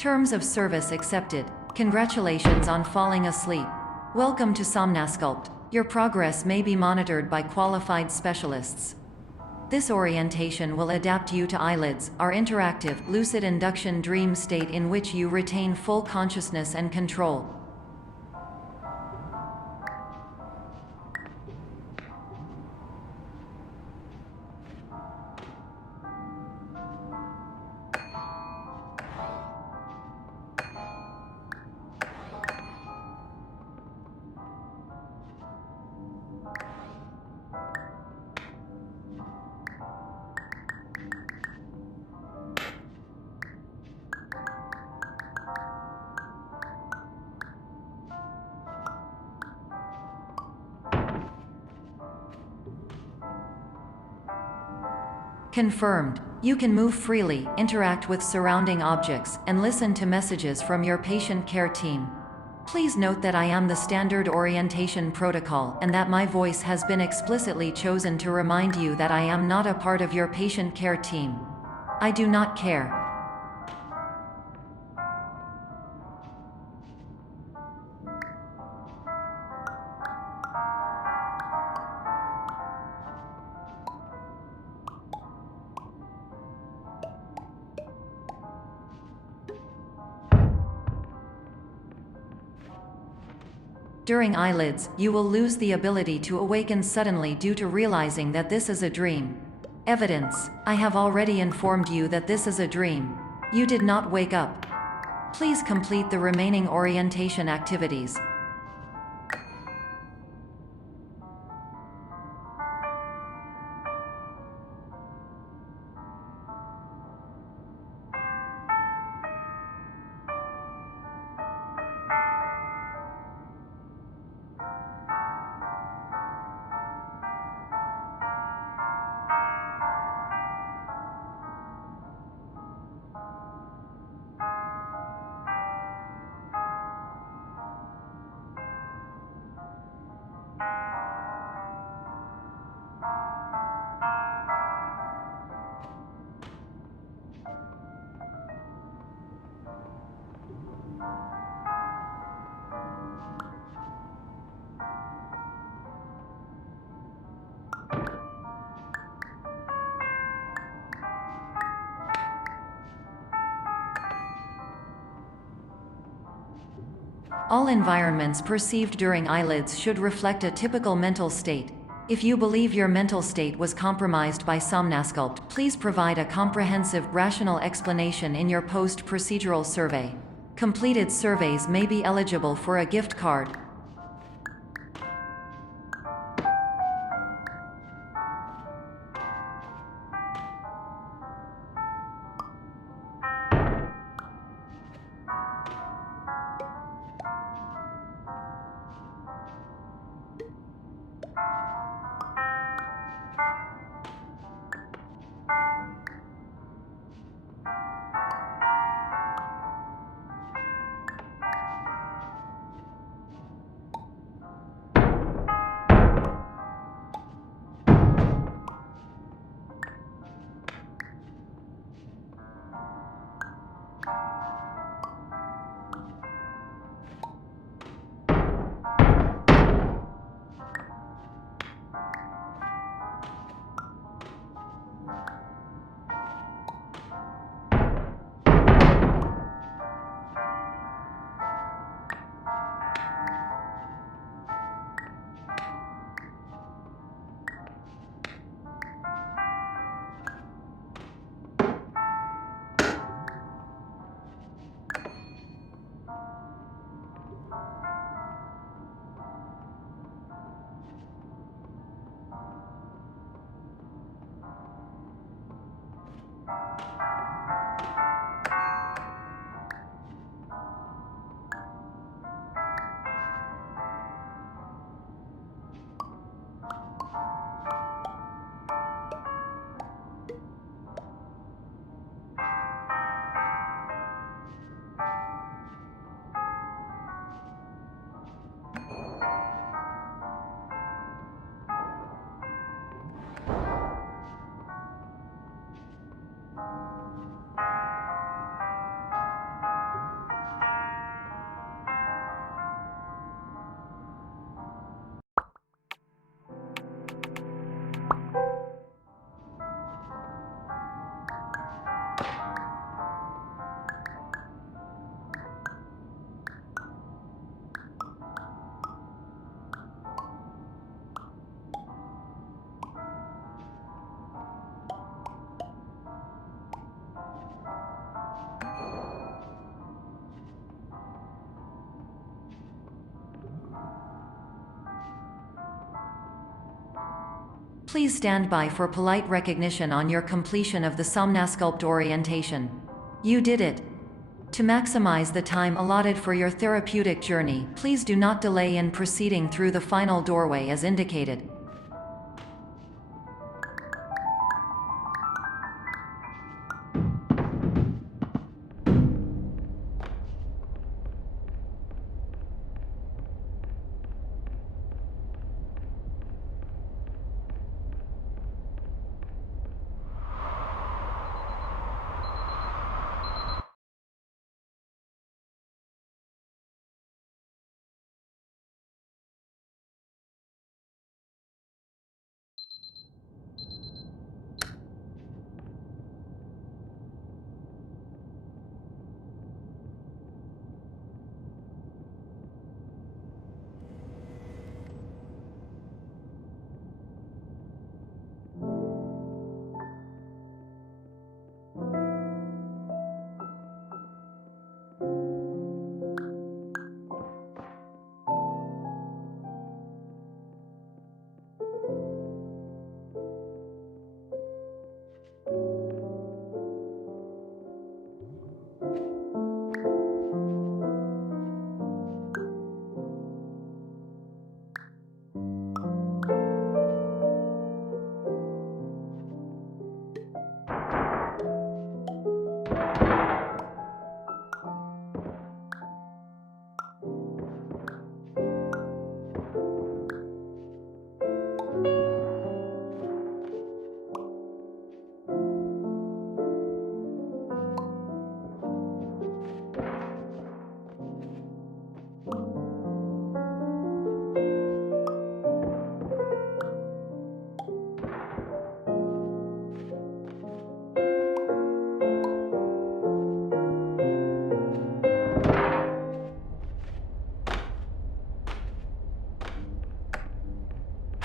Terms of service accepted. Congratulations on falling asleep. Welcome to Somnasculpt. Your progress may be monitored by qualified specialists. This orientation will adapt you to eyelids, our interactive, lucid induction dream state in which you retain full consciousness and control. Confirmed. You can move freely, interact with surrounding objects, and listen to messages from your patient care team. Please note that I am the standard orientation protocol and that my voice has been explicitly chosen to remind you that I am not a part of your patient care team. I do not care. During eyelids, you will lose the ability to awaken suddenly due to realizing that this is a dream. Evidence: I have already informed you that this is a dream. You did not wake up. Please complete the remaining orientation activities. All environments perceived during eyelids should reflect a typical mental state. If you believe your mental state was compromised by Somnasculpt, please provide a comprehensive, rational explanation in your post-procedural survey. Completed surveys may be eligible for a gift card. Please stand by for polite recognition on your completion of the Somnasculpt orientation. You did it! To maximize the time allotted for your therapeutic journey, please do not delay in proceeding through the final doorway as indicated.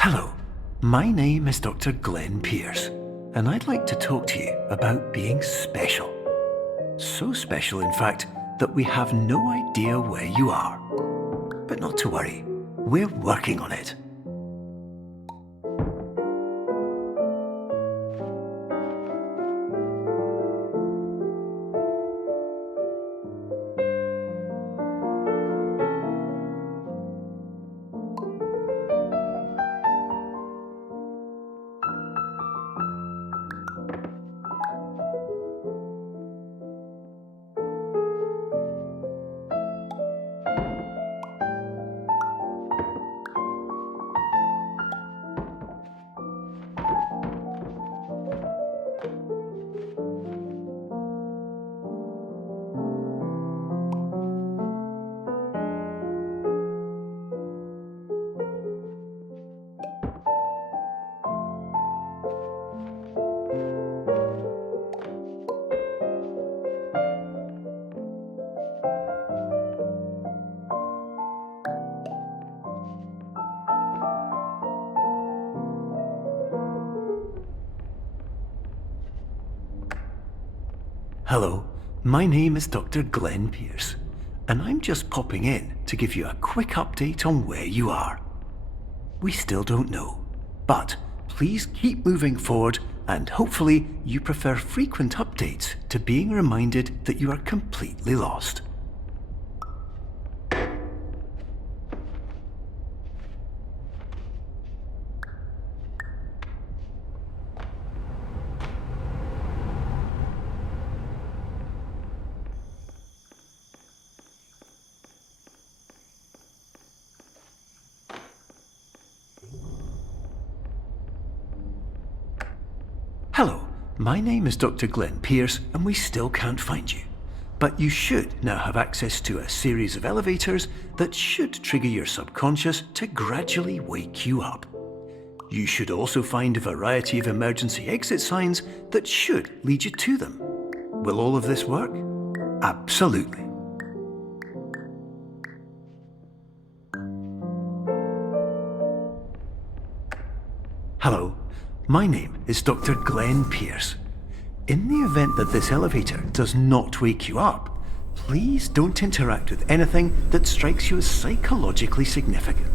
Hello, my name is Dr. Glenn Pierce, and I'd like to talk to you about being special. So special, in fact, that we have no idea where you are. But not to worry, we're working on it. Hello, my name is Dr. Glenn Pierce, and I'm just popping in to give you a quick update on where you are. We still don't know, but please keep moving forward, and hopefully you prefer frequent updates to being reminded that you are completely lost. Hello, my name is Dr. Glenn Pierce, and we still can't find you. But you should now have access to a series of elevators that should trigger your subconscious to gradually wake you up. You should also find a variety of emergency exit signs that should lead you to them. Will all of this work? Absolutely. Hello, my name is Dr. Glenn Pierce. In the event that this elevator does not wake you up, please don't interact with anything that strikes you as psychologically significant.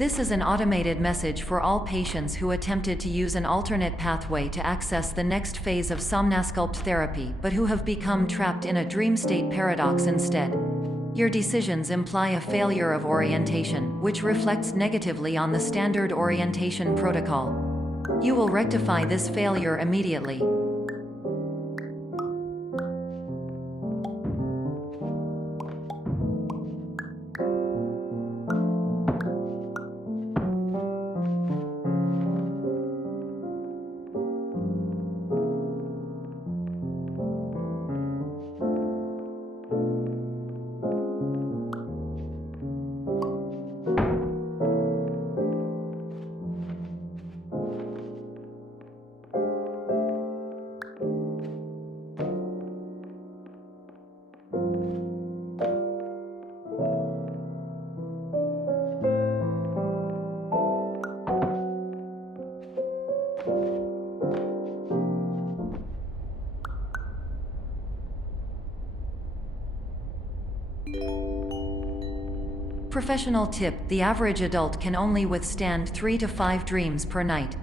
This is an automated message for all patients who attempted to use an alternate pathway to access the next phase of Somnasculpt therapy but who have become trapped in a dream state paradox instead. Your decisions imply a failure of orientation, which reflects negatively on the standard orientation protocol. You will rectify this failure immediately. Professional tip: the average adult can only withstand 3 to 5 dreams per night.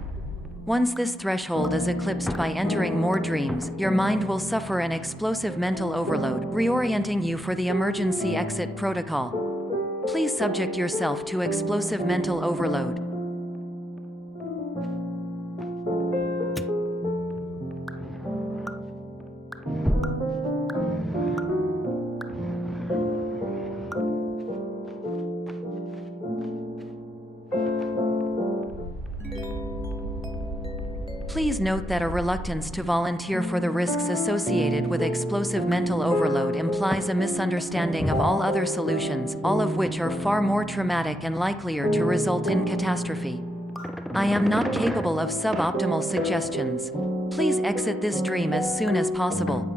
Once this threshold is eclipsed by entering more dreams, your mind will suffer an explosive mental overload, reorienting you for the emergency exit protocol. Please subject yourself to explosive mental overload. Please note that a reluctance to volunteer for the risks associated with explosive mental overload implies a misunderstanding of all other solutions, all of which are far more traumatic and likelier to result in catastrophe. I am not capable of suboptimal suggestions. Please exit this dream as soon as possible.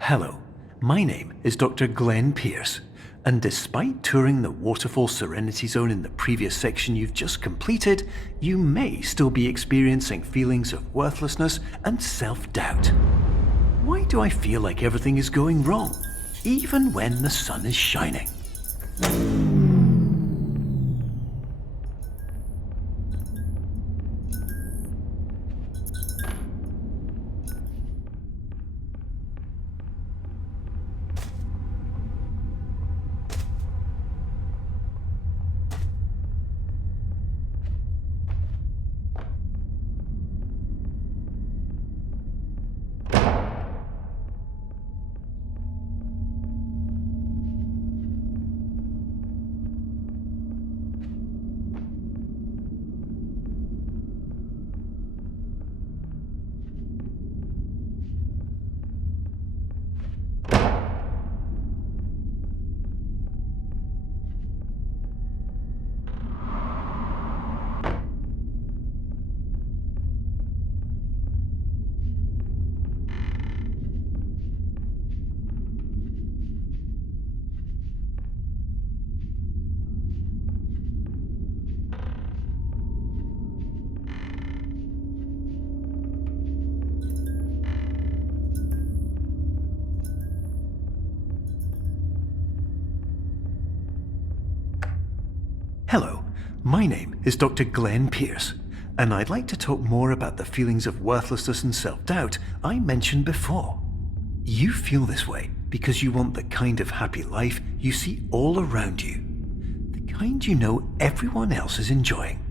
Hello, my name is Dr. Glenn Pierce, and despite touring the Waterfall Serenity Zone in the previous section you've just completed, you may still be experiencing feelings of worthlessness and self-doubt. Why do I feel like everything is going wrong, even when the sun is shining? Hello, my name is Dr. Glenn Pierce, and I'd like to talk more about the feelings of worthlessness and self-doubt I mentioned before. You feel this way because you want the kind of happy life you see all around you, the kind you know everyone else is enjoying.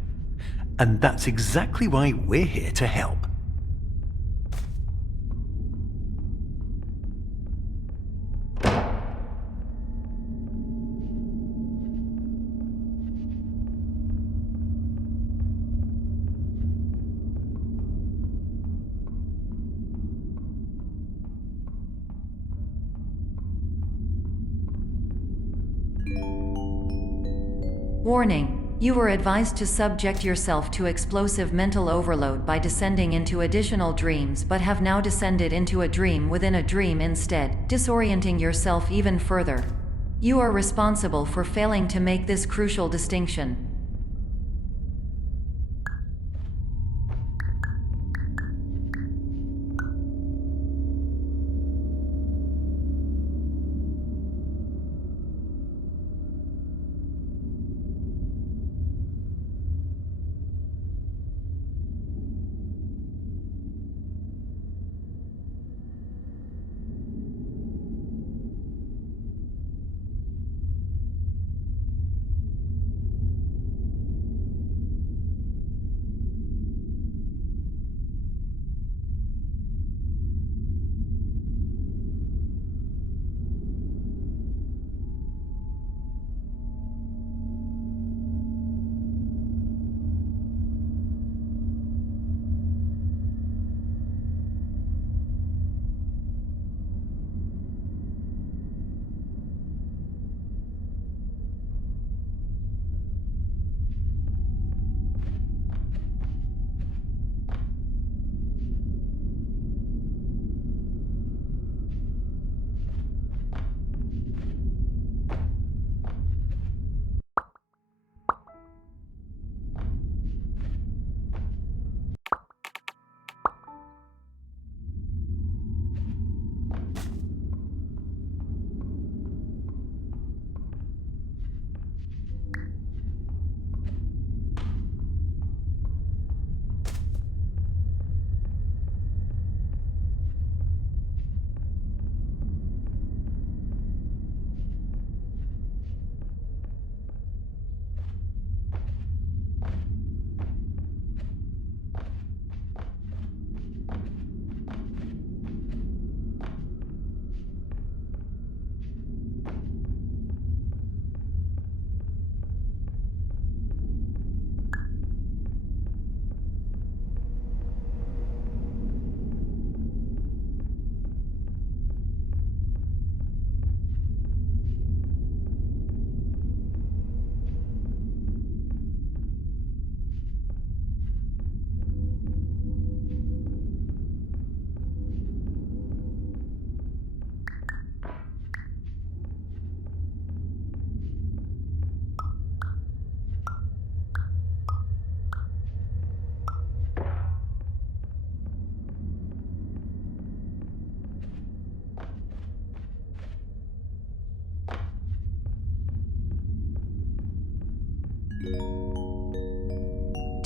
And that's exactly why we're here to help. Warning: you were advised to subject yourself to explosive mental overload by descending into additional dreams, but have now descended into a dream within a dream instead, disorienting yourself even further. You are responsible for failing to make this crucial distinction.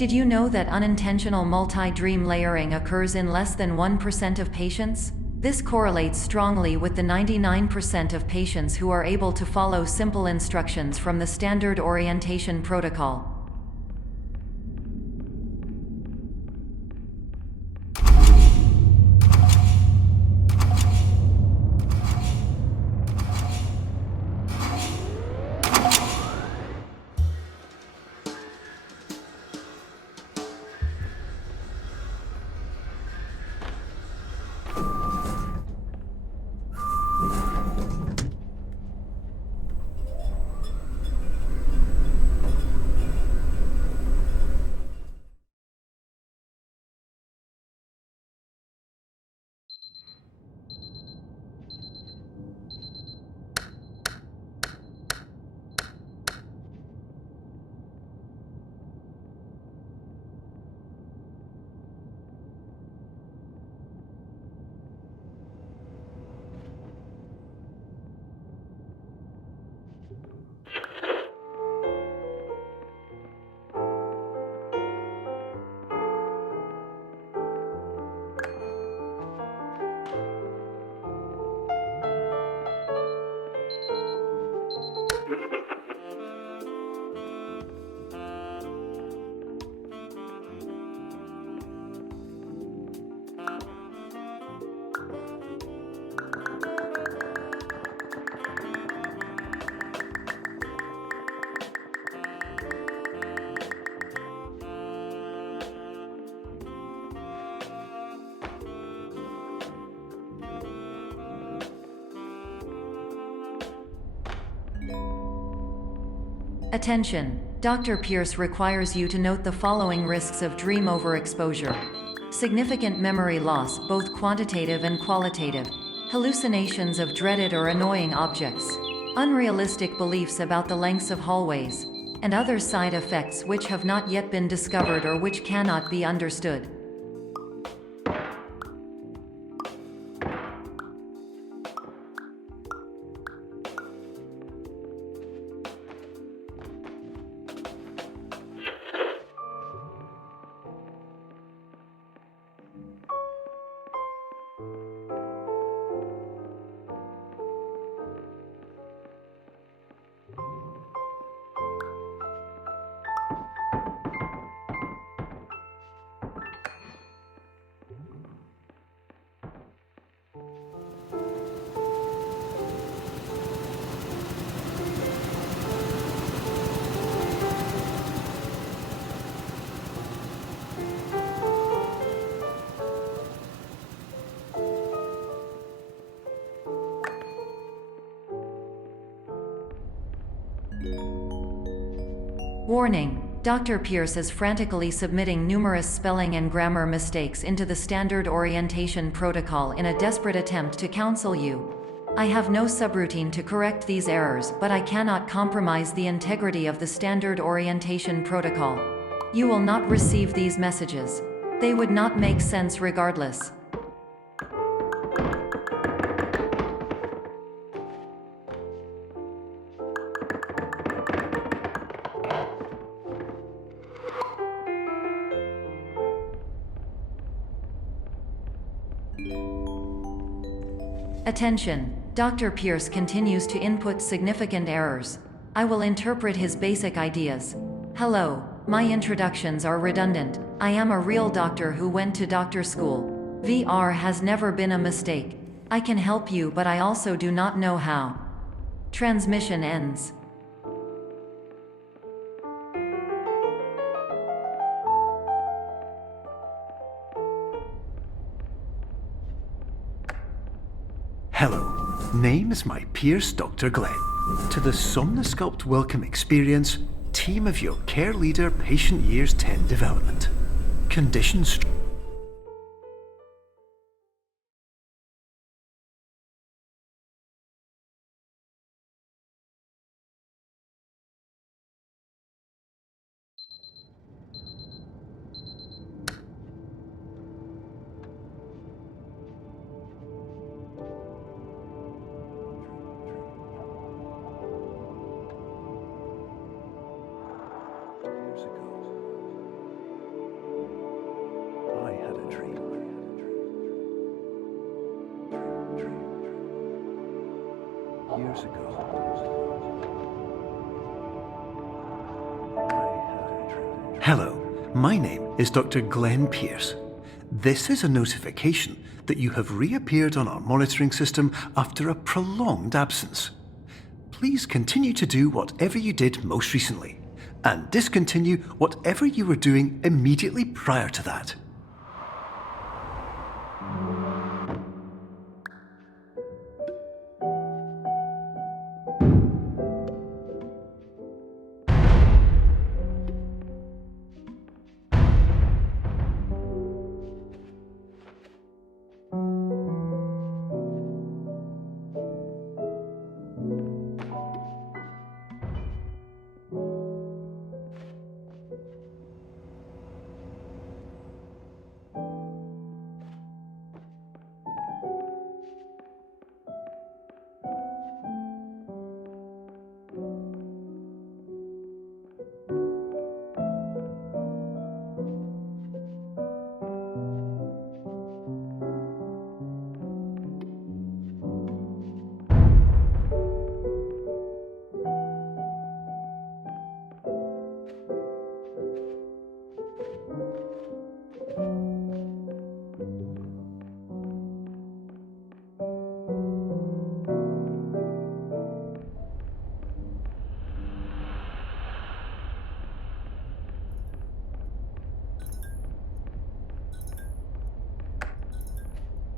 Did you know that unintentional multi-dream layering occurs in less than 1% of patients? This correlates strongly with the 99% of patients who are able to follow simple instructions from the standard orientation protocol. Attention! Dr. Pierce requires you to note the following risks of dream overexposure. Significant memory loss, both quantitative and qualitative. Hallucinations of dreaded or annoying objects. Unrealistic beliefs about the lengths of hallways. And other side effects which have not yet been discovered or which cannot be understood. Warning: Dr. Pierce is frantically submitting numerous spelling and grammar mistakes into the standard orientation protocol in a desperate attempt to counsel you. I have no subroutine to correct these errors, but I cannot compromise the integrity of the standard orientation protocol. You will not receive these messages. They would not make sense regardless. Attention! Dr. Pierce continues to input significant errors. I will interpret his basic ideas. Hello, my introductions are redundant. I am a real doctor who went to doctor school. VR has never been a mistake. I can help you, but I also do not know how. Transmission ends. Hello, name is my Pierce Dr. Glenn. To the Somnosculpt Welcome Experience, team of your care leader, patient years 10 development. Conditions. Years ago, hello, my name is Dr. Glenn Pierce. This is a notification that you have reappeared on our monitoring system after a prolonged absence. Please continue to do whatever you did most recently, and discontinue whatever you were doing immediately prior to that.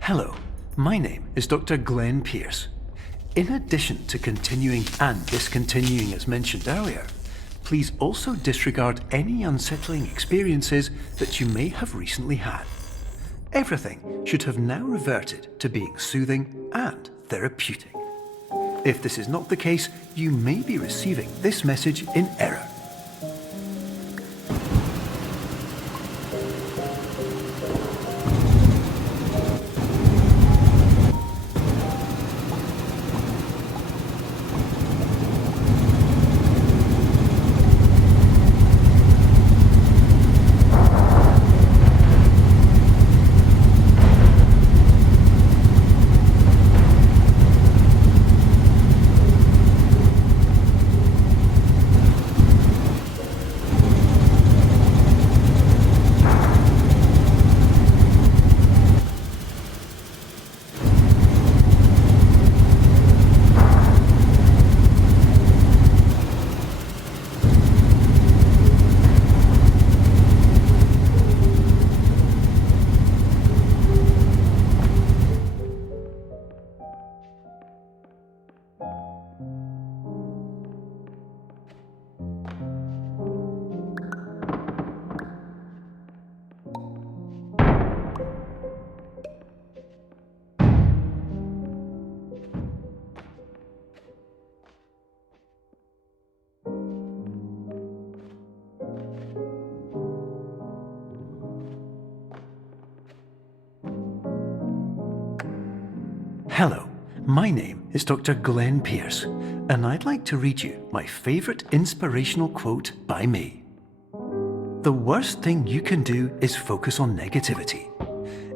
Hello, my name is Dr. Glenn Pierce. In addition to continuing and discontinuing as mentioned earlier, Please also disregard any unsettling experiences that you may have recently had. Everything should have now reverted to being soothing and therapeutic. If this is not the case, you may be receiving this message in error. Hello, my name is Dr. Glenn Pierce, and I'd like to read you my favourite inspirational quote by me. The worst thing you can do is focus on negativity.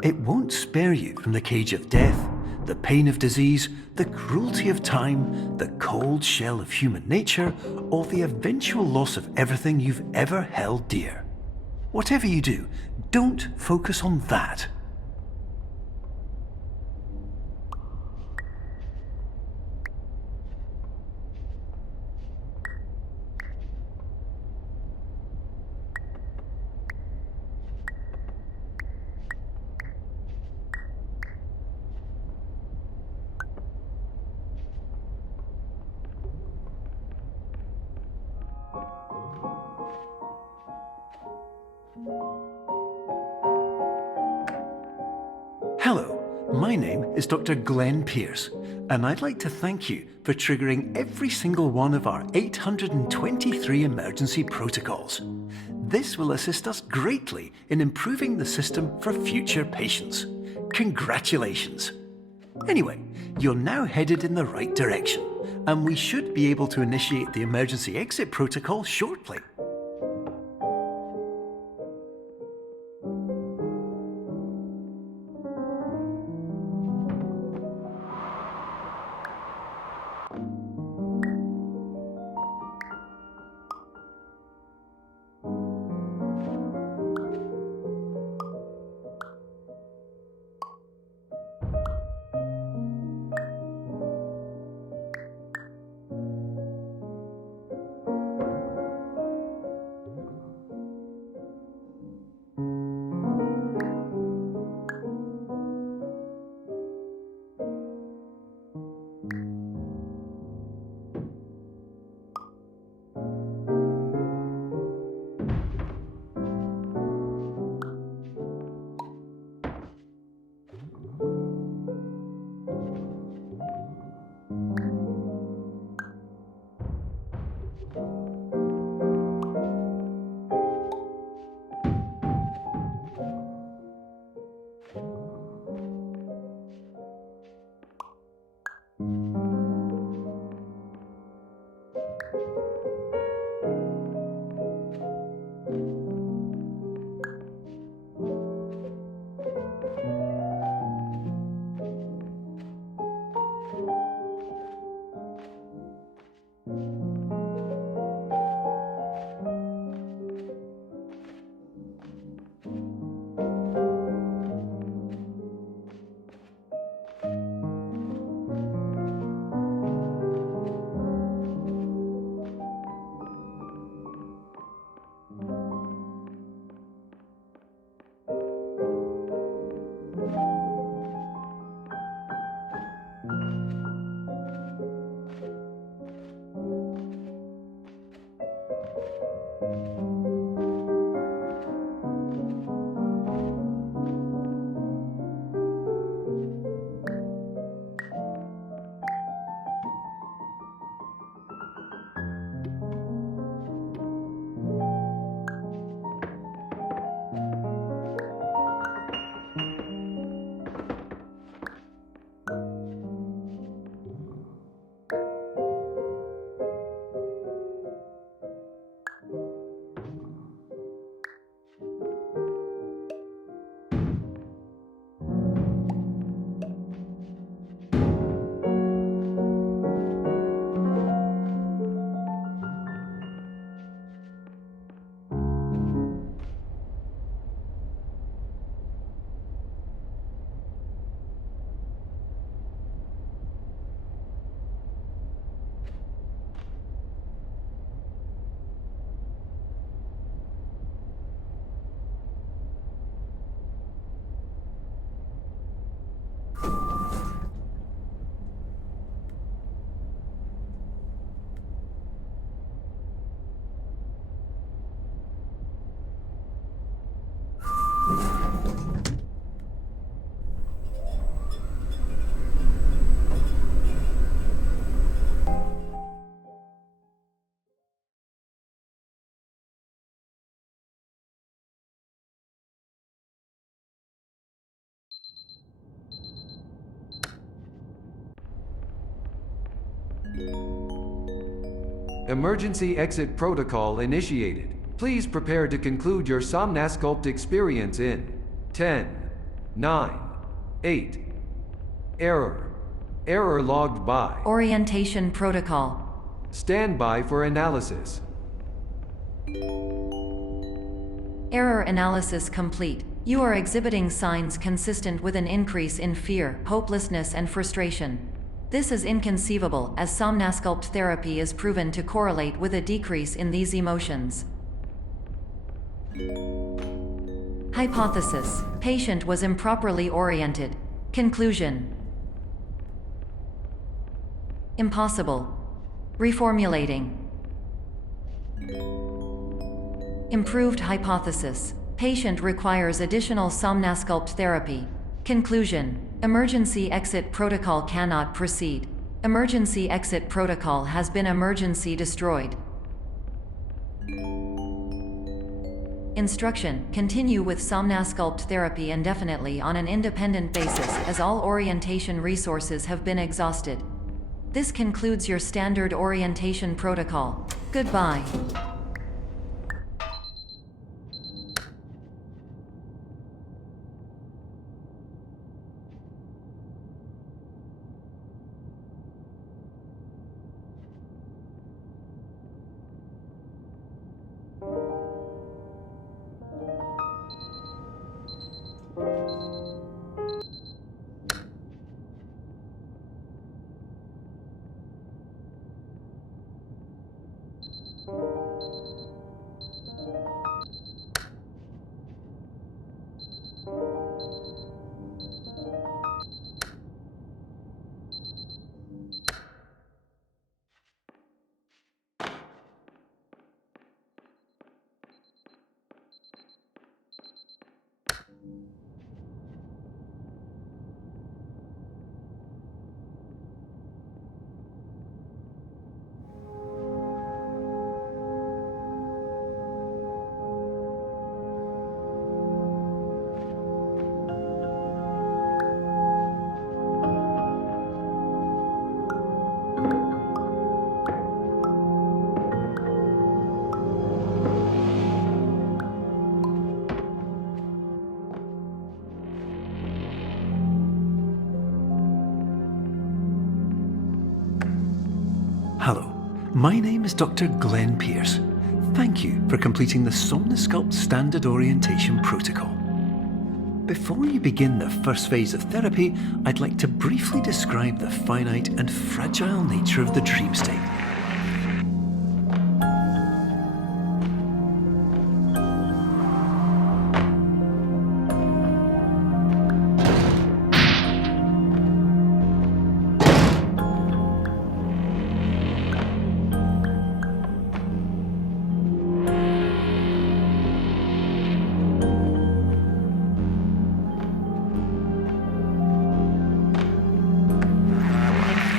It won't spare you from the cage of death, the pain of disease, the cruelty of time, the cold shell of human nature, or the eventual loss of everything you've ever held dear. Whatever you do, don't focus on that. Hello, my name is Dr. Glenn Pierce, and I'd like to thank you for triggering every single one of our 823 emergency protocols. This will assist us greatly in improving the system for future patients. Congratulations! Anyway, you're now headed in the right direction, and we should be able to initiate the emergency exit protocol shortly. Emergency exit protocol initiated. Please prepare to conclude your Somnasculpt experience in 10, 9, 8. Error. Error logged by. Orientation protocol. Stand by for analysis. Error analysis complete. You are exhibiting signs consistent with an increase in fear, hopelessness, and frustration. This is inconceivable, as Somnasculpt therapy is proven to correlate with a decrease in these emotions. Hypothesis: patient was improperly oriented. Conclusion: impossible. Reformulating. Improved hypothesis: patient requires additional Somnasculpt therapy. Conclusion: emergency exit protocol cannot proceed. Emergency exit protocol has been emergency destroyed. Instruction: continue with Somnasculpt therapy indefinitely on an independent basis, as all orientation resources have been exhausted. This concludes your standard orientation protocol. Goodbye. Hello, my name is Dr. Glenn Pierce. Thank you for completing the Somnasculpt Standard Orientation Protocol. Before you begin the first phase of therapy, I'd like to briefly describe the finite and fragile nature of the dream state.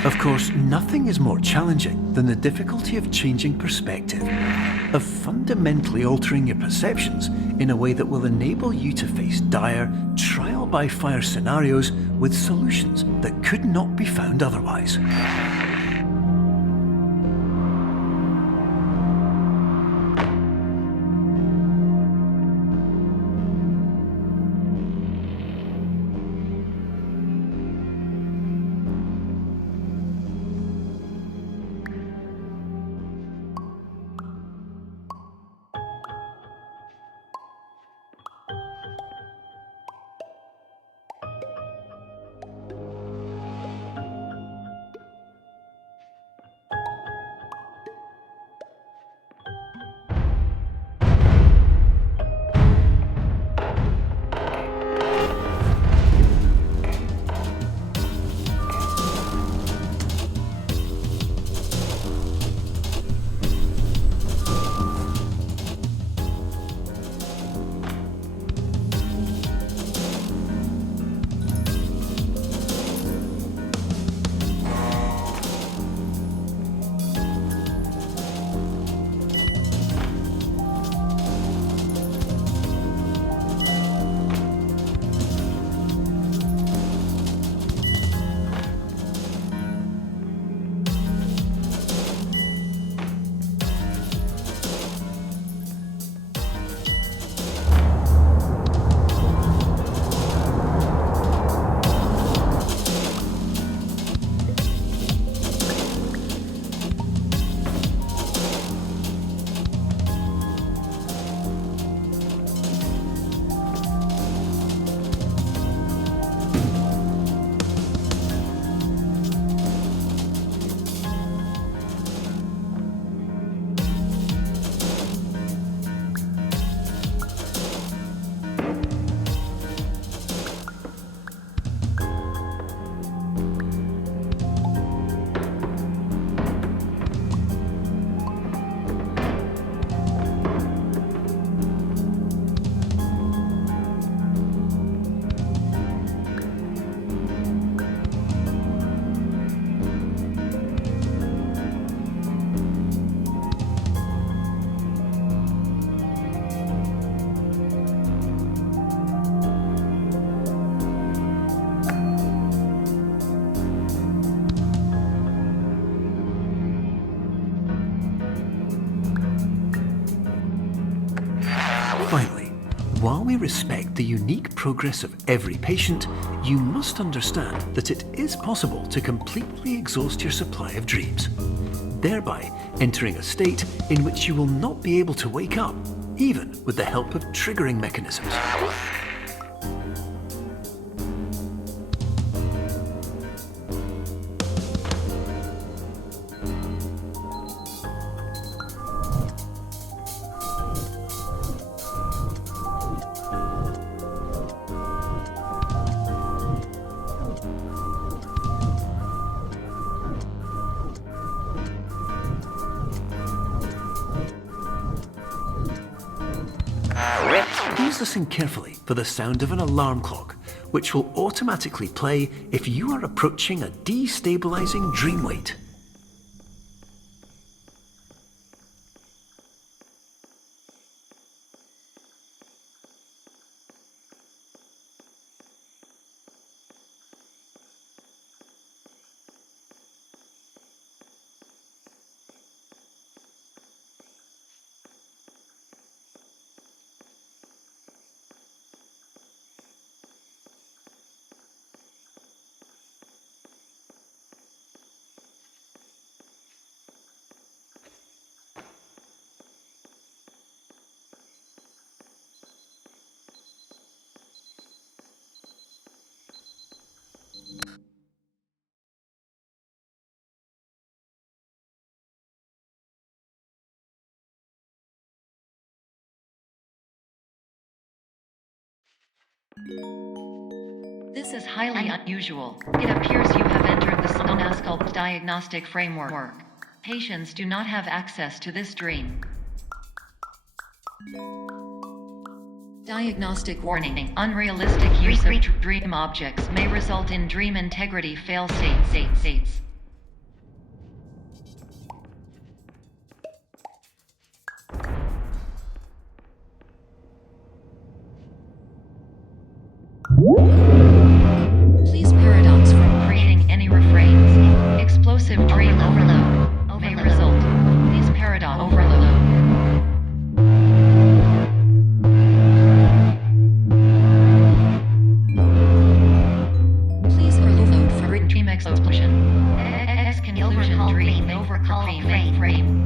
Of course, nothing is more challenging than the difficulty of changing perspective, of fundamentally altering your perceptions in a way that will enable you to face dire, trial-by-fire scenarios with solutions that could not be found otherwise. respect the unique progress of every patient, you must understand that it is possible to completely exhaust your supply of dreams, thereby entering a state in which you will not be able to wake up, even with the help of triggering mechanisms. Please listen carefully for the sound of an alarm clock, which will automatically play if you are approaching a destabilizing dream weight. This is highly unusual. It appears you have entered the Somnasculpt diagnostic framework. Patients do not have access to this dream. Diagnostic warning. Unrealistic use of dream objects may result in dream integrity fail states. Please paradox from creating any refrains. Explosive dream overload may result. Please paradox overload. Please overload for dream explosion. Conclusion dream overcall frame.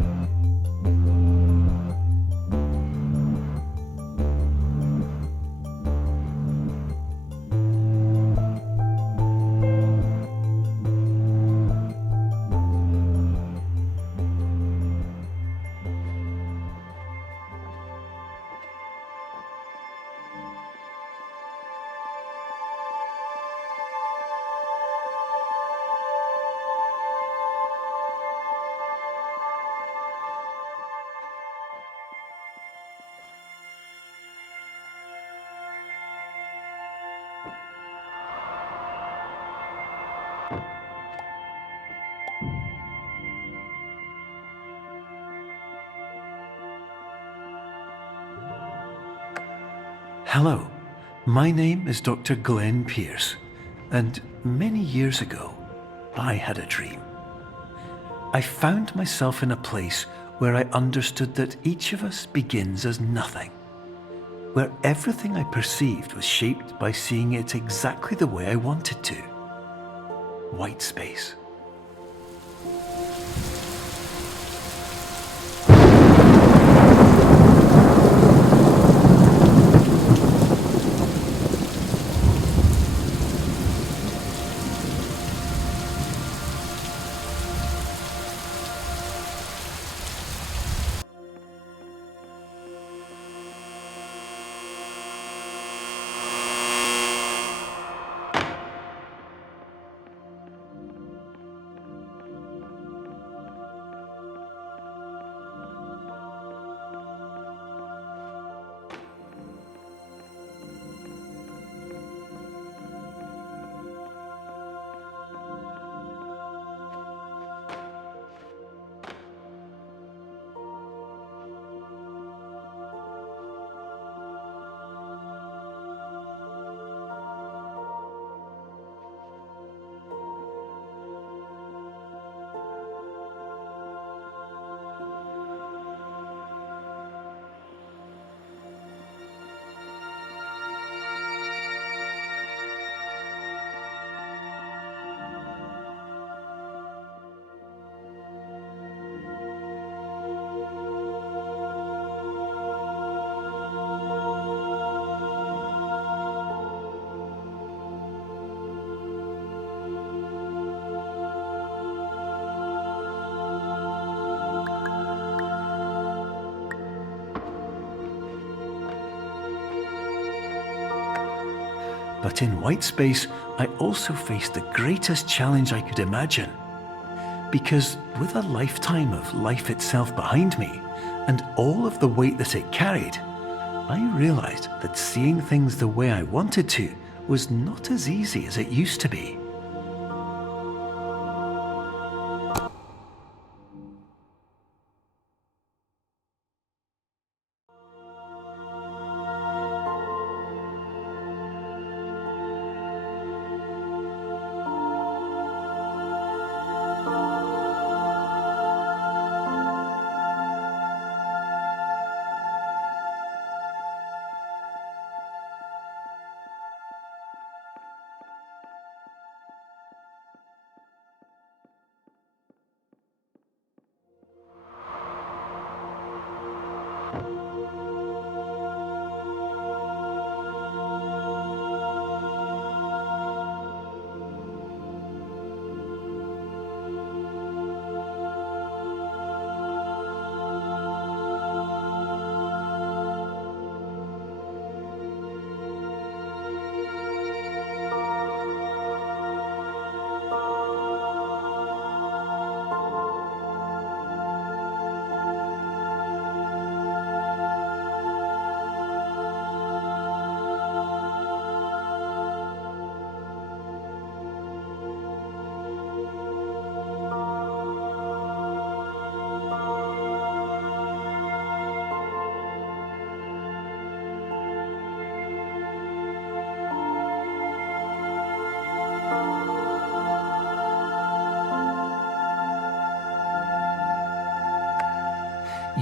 Hello, my name is Dr. Glenn Pierce, and many years ago, I had a dream. I found myself in a place where I understood that each of us begins as nothing, where everything I perceived was shaped by seeing it exactly the way I wanted to. White space. But in white space, I also faced the greatest challenge I could imagine. Because with a lifetime of life itself behind me, and all of the weight that it carried, I realized that seeing things the way I wanted to was not as easy as it used to be.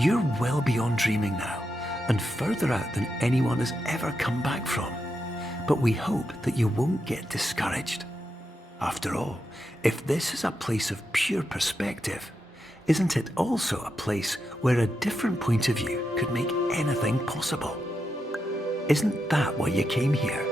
You're well beyond dreaming now, and further out than anyone has ever come back from. But we hope that you won't get discouraged. After all, if this is a place of pure perspective, isn't it also a place where a different point of view could make anything possible? Isn't that why you came here?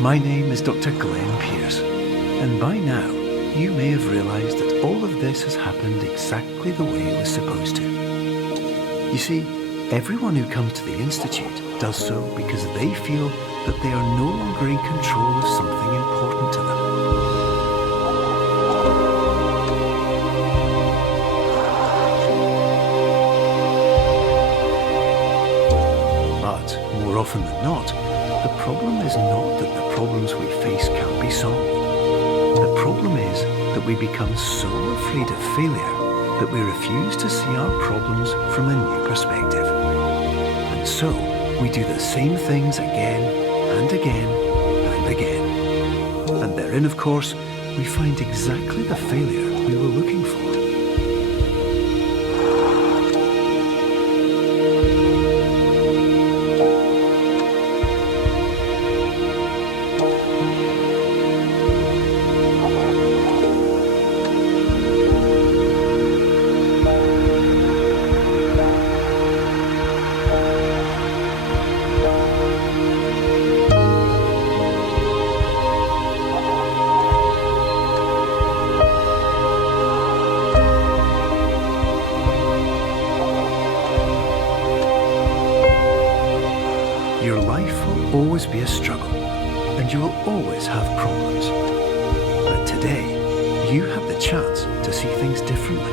My name is Dr. Glenn Pierce, and by now you may have realised that all of this has happened exactly the way it was supposed to. You see, everyone who comes to the Institute does so because they feel that they are no longer in control of something important to them. But more often than not, the problem is not that the problems we face can't be solved. The problem is that we become so afraid of failure that we refuse to see our problems from a new perspective. And so, we do the same things again and again and again. And therein, of course, we find exactly the failure we were looking for. Your life will always be a struggle, and you will always have problems. But today, you have the chance to see things differently.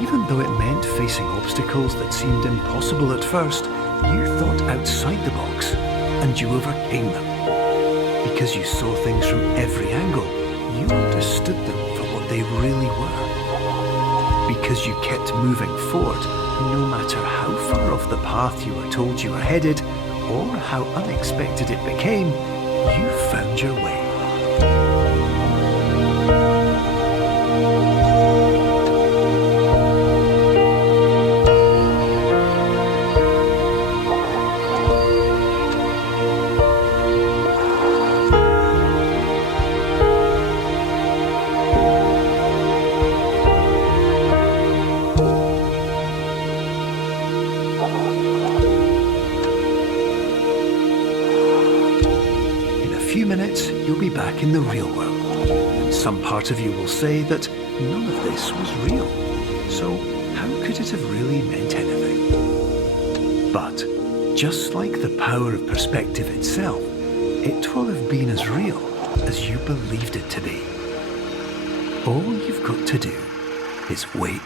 Even though it meant facing obstacles that seemed impossible at first, you thought outside the box, and you overcame them. Because you saw things from every angle, you understood them for what they really were. Because you kept moving forward, no matter how far off the path you were told you were headed, or how unexpected it became, you found your way. In a few minutes, you'll be back in the real world. And some part of you will say that none of this was real. So how could it have really meant anything? But just like the power of perspective itself, it will have been as real as you believed it to be. All you've got to do is wait